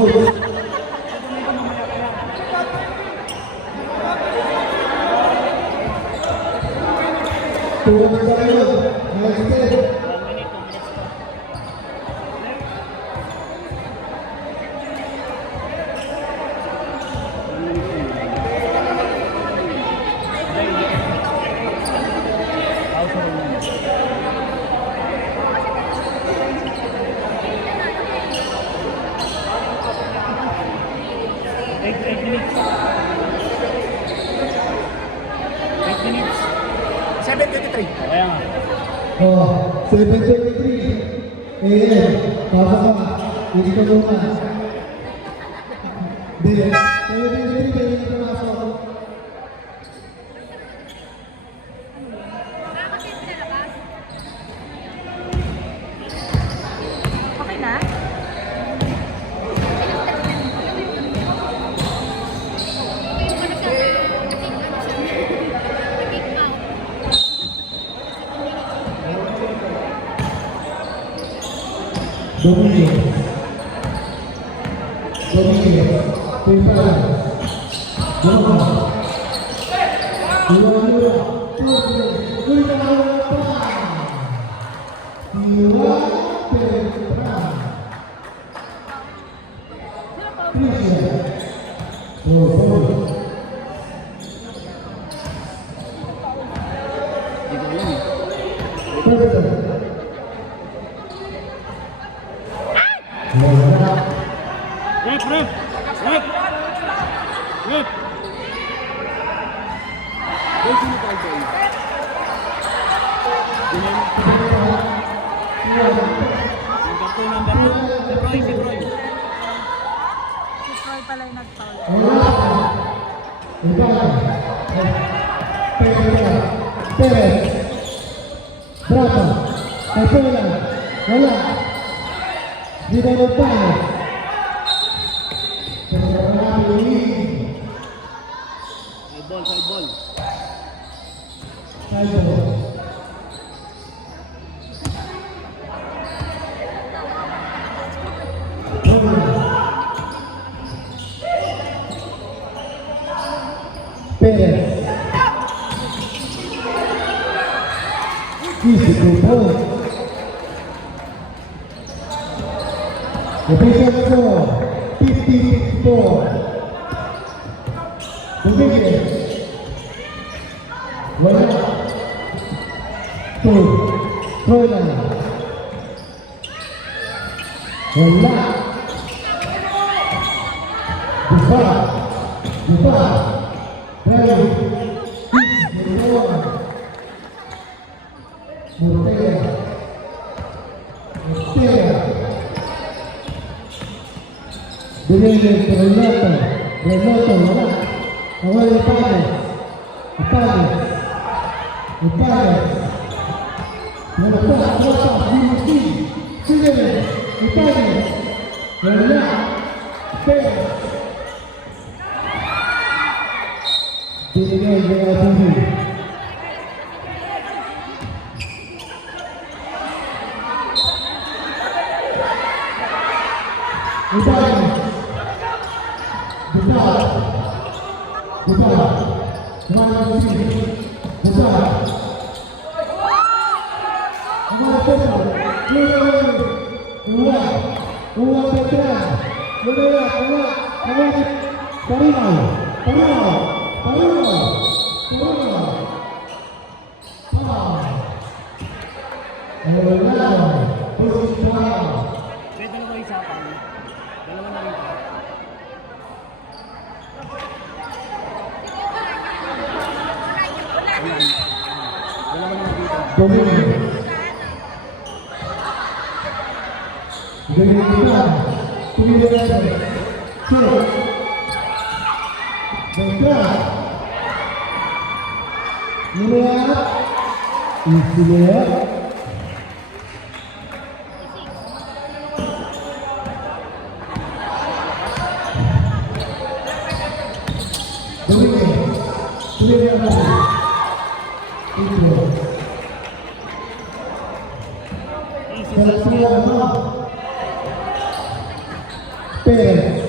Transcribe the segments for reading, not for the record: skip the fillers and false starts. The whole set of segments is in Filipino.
Rose. Turun sa kayo. Next step. Oh, 7:23 AM. Pasok ka. Hindi ko naman. Hindi. 7:23 pwede ka pasok. Okay na? Dominguez. Pintar. Jumlah. Dua. Si Troy pala yung nag-foul. Perez. Bravo. Capela. Wala. Di ba nagtayo? Perez. Physical point. Official score 54. Dominguez. Wala. 2. Troyan. Wala. Bufa. Bravo. Dominguez, Renato, wala. Awal Ipanes. Wala. Sige. Ipanes. Wala. Perez. Dominguez, Renato. Ipanes. Buka. Perez.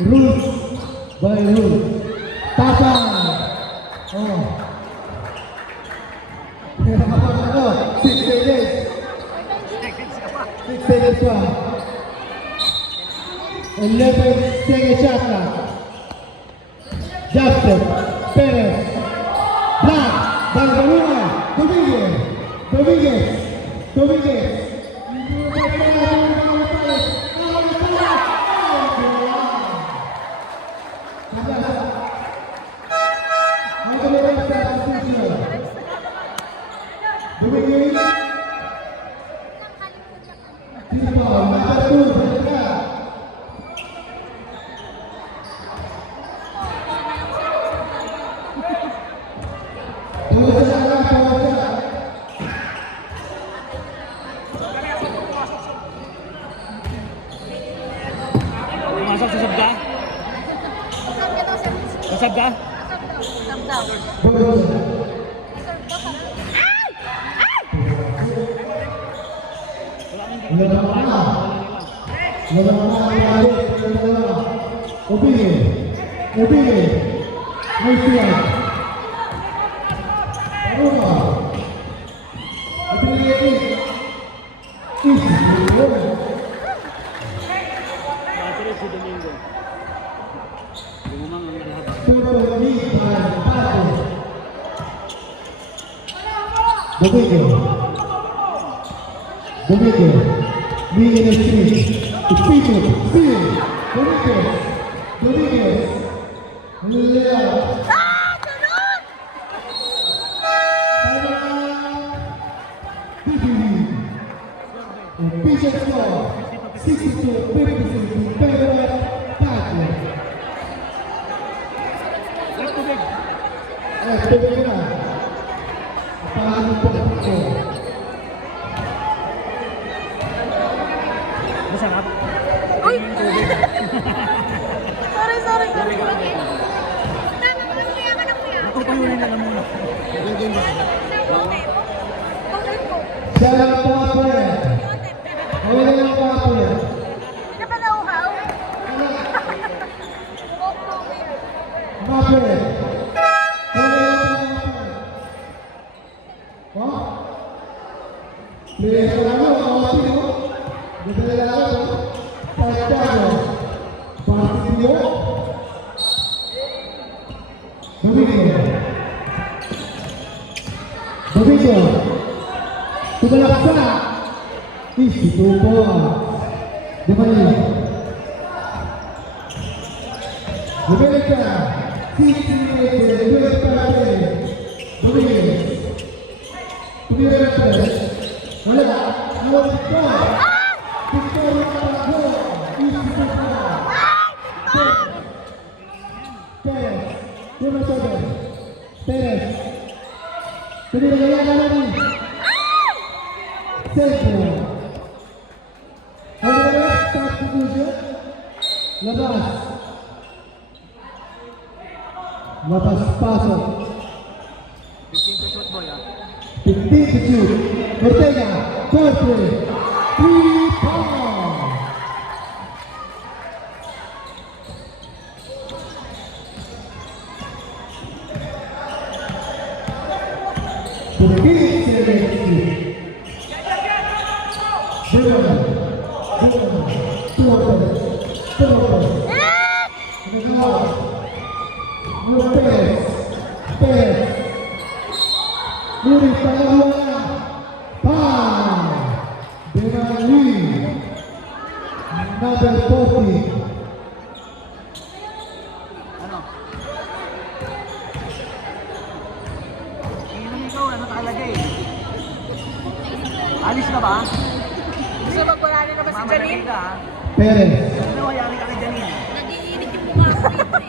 Rules by rules. Tapang. Oh. Ano? 6 seconds. 6 seconds pa. 11 seconds shot na. Justin Perez. Black. Barbaruna. Dominguez. Dominguez. Dominguez. Pumasok sa sabda? Sa sabda? Matri si Domingo. Lumang ang lahat. Domingo, lead in the street. It's people, see Dominguez, left. Official score, 62-56 in favor of Patrick. Tubig na. Paano po ito? Masarap. Uy! Sorry. Ako pa yun na lang muna. Siya lang po ako yan. Wala lang po ako yan. Hindi ka pa nauhaw? Bakit? Wala lang po ako. Ha? Please, wala mo, kawati mo. Dito lang ako. Pagkano. Pagkano mo. Domingo. Tumalaksa. Instituto. Dimana? Dominica. Domingo. Wala. Victoria Parago. Instituto. Perez. Perez. Pinagaya lagi. Centro. Start position. Labas pasok. 15 to shot boy ah. 15 to shoot. Ortega. Corte. 3 points. Number 40. Ano? Tingnan ikaw, ano nakalagay? Alis ka ba? Gusto magwala rin naman si Mamalagay Janine? ka ha? Perez. Ano mayari ka kay Janine? Nagiinit yung mukha ko dito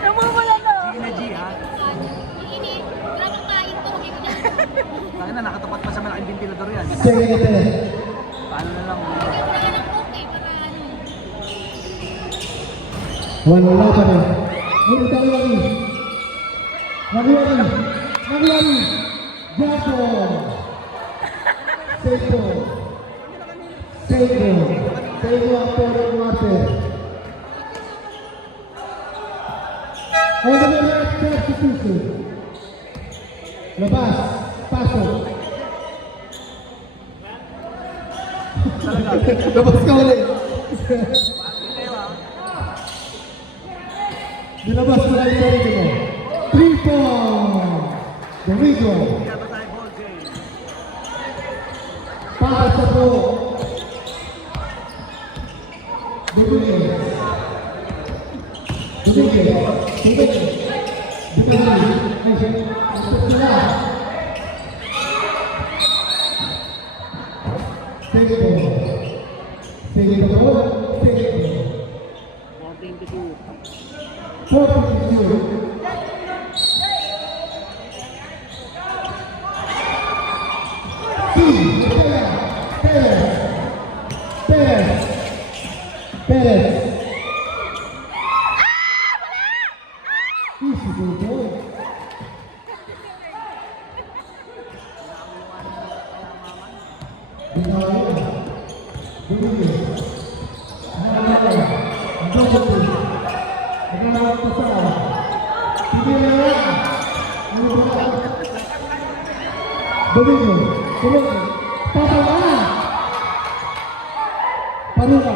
Namumula na. Gina G ha? Iinit. Grabang kain to. Hindi ko na. Kaya na nakatapat pa sa malaking ventilador yan. Second. Paano na lang? Wala ng okay para ano. Wala pa rin. Ulit tayo lagi. Nagyari. Japo. Seiko. Sa inyo ang pero water. All the way at substitution. Labas. Pasok. Labas ka ulit. Dilabas mo na yung sarili mo. 3 points. Domingo. Kaya tayo ball game. Para sa po. Domingo. Domingo. Domingo. Domingo, Domingo, Papa Paruka.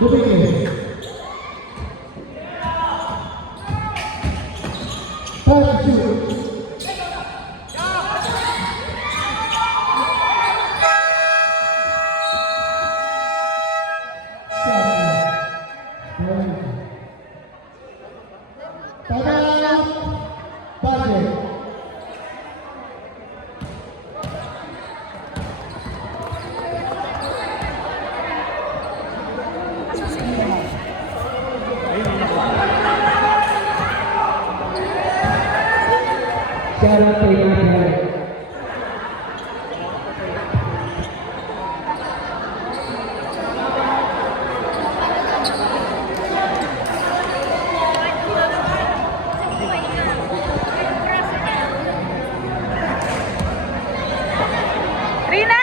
Domingo. Rina!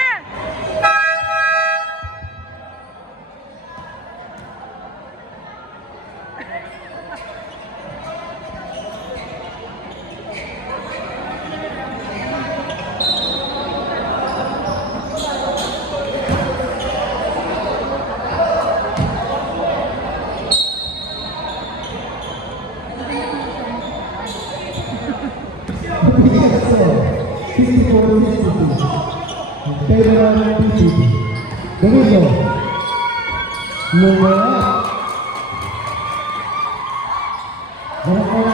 Domingo, Lumaya, Barangay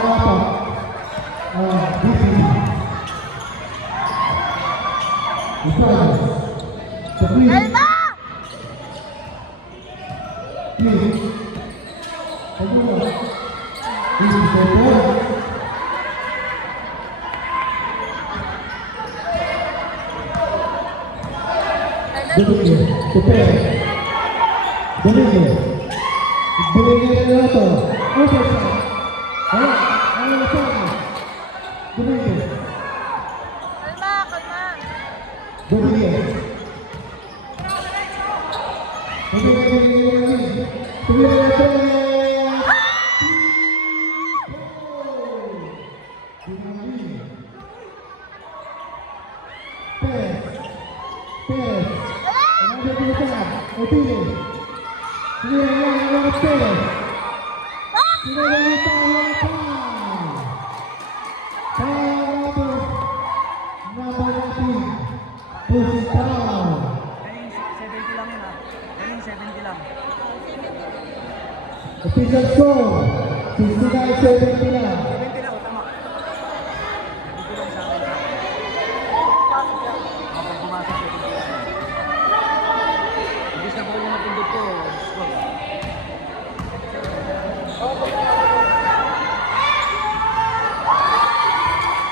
DPD, Israel, Sabrina, Elma! please, Sabrina, please, Sabrina. Domingo, Tupere, Domingo, binigyan na ito, overshot, ano ito, Domingo, Kalma, kalma. Domingo, Galing 70 lang yun ah. Galing 70 lang. Official score, 69-70 na. 70 lang, tama. 70 lang sa akin. Kapag pumasok 70 lang. Ibig na ball yung napindot ko, score.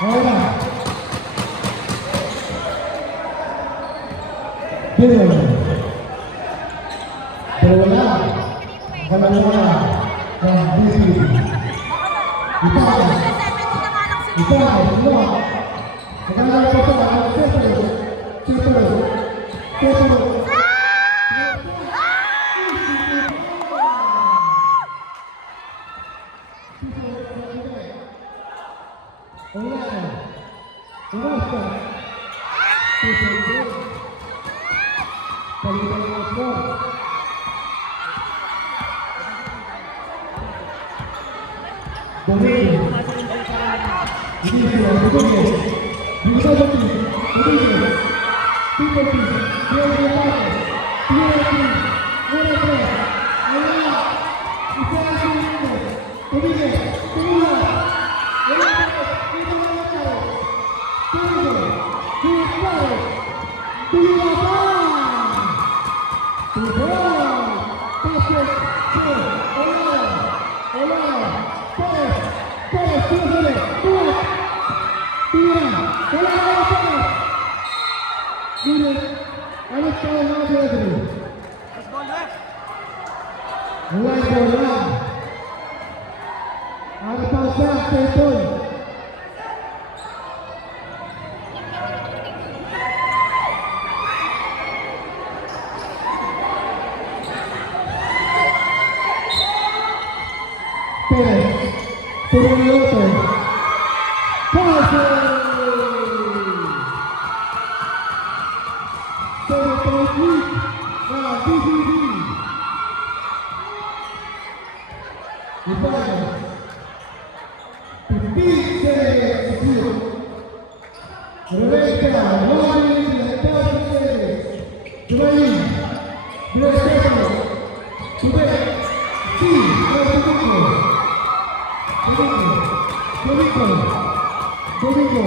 Ahora. Pero wala. Dalawa ng DPD. Ito. Ito. Nagkakaroon pa sa mga siyempre. Let's go left. Mulai bola. Ada pasang Teton. Perez. Turunioto. Pase. Teton. Nah, DDD. Ibadah. Bisa execute. Rebecca, Molly, Lepas Series. Dwayne, Bresciano. Today, C. Domingo.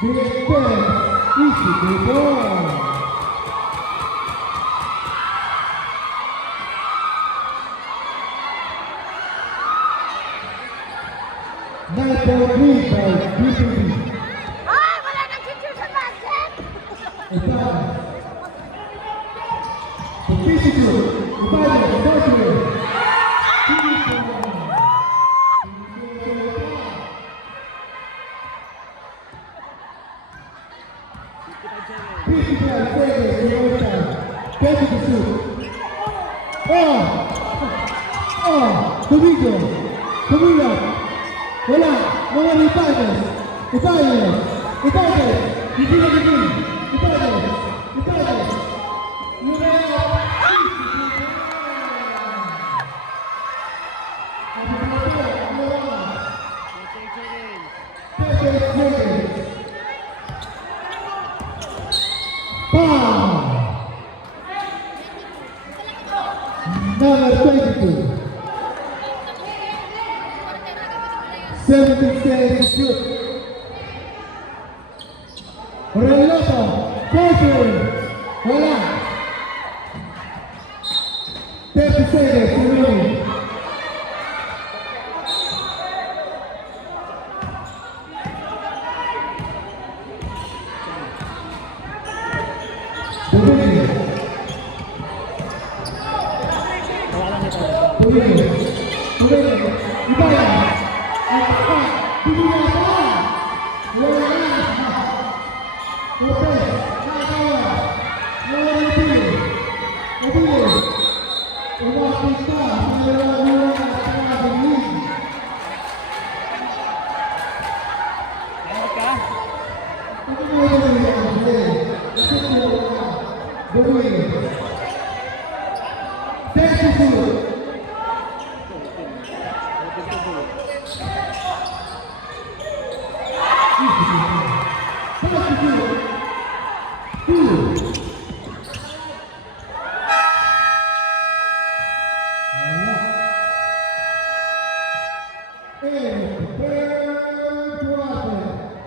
Director, Easy, the ball. Nine point three by BCB. Ay, wala nang teacher sa basket! Ibadah. The physical. Ibadah. Ibadah. Physical seconds in overtime. Get to the shoot. Domingo. Camila. Wala. Mga Ibadah. Ibadah. Ibadah. Hindi na gini. Ibadah. Ibadah. Number 22. 17 seconds to shoot. Reloto. Pressure. Wala. 30 seconds remaining.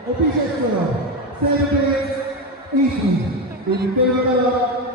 Official score, 7 easy in favor of